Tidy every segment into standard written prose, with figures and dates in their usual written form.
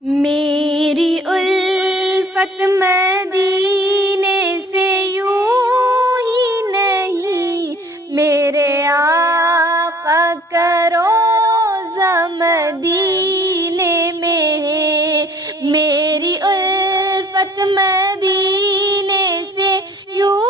میری الفت مدینے سے یوں ہی نہیں، میرے آقا کا روضہ مدینے میں ہے۔ میری الفت مدینے سے یوں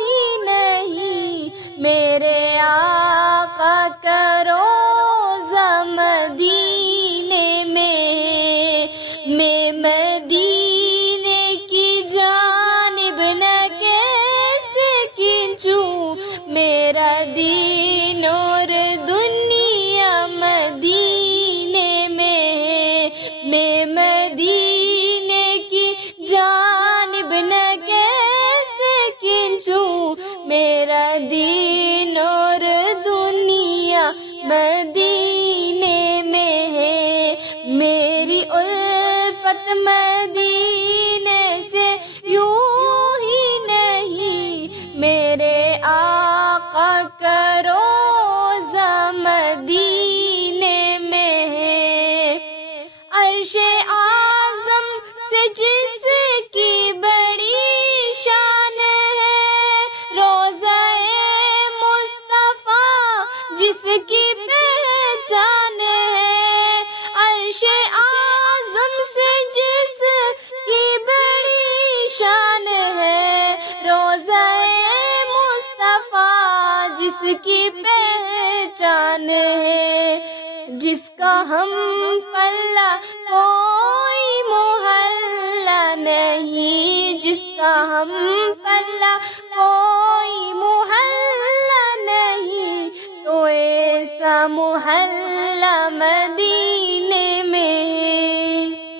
ہی نہیں، میرے آقا کا روضہ مدینے میں ہے۔ میں مدینے کی جانب نہ کیسے کھنچوں، میرا دین اور دنیا مدینے میں ہے۔ میں مدینے کی جانب نہ کیسے کھنچوں، میرا دین اور دنیا مدینے میں ہے۔ میری الفت مدینے سے یوں ہی نہیں، میرے آقا کا روضہ مدینے میں ہے۔ عرش اعظم سے جس کی بڑی شان ہے، روضہ مصطفیٰ جس کی پہچان ہے۔ عرش اعظم سے جس کی بڑی شان ہے، روضہ مصطفیٰ جس کی پہچان ہے۔ جس کا ہم پلہ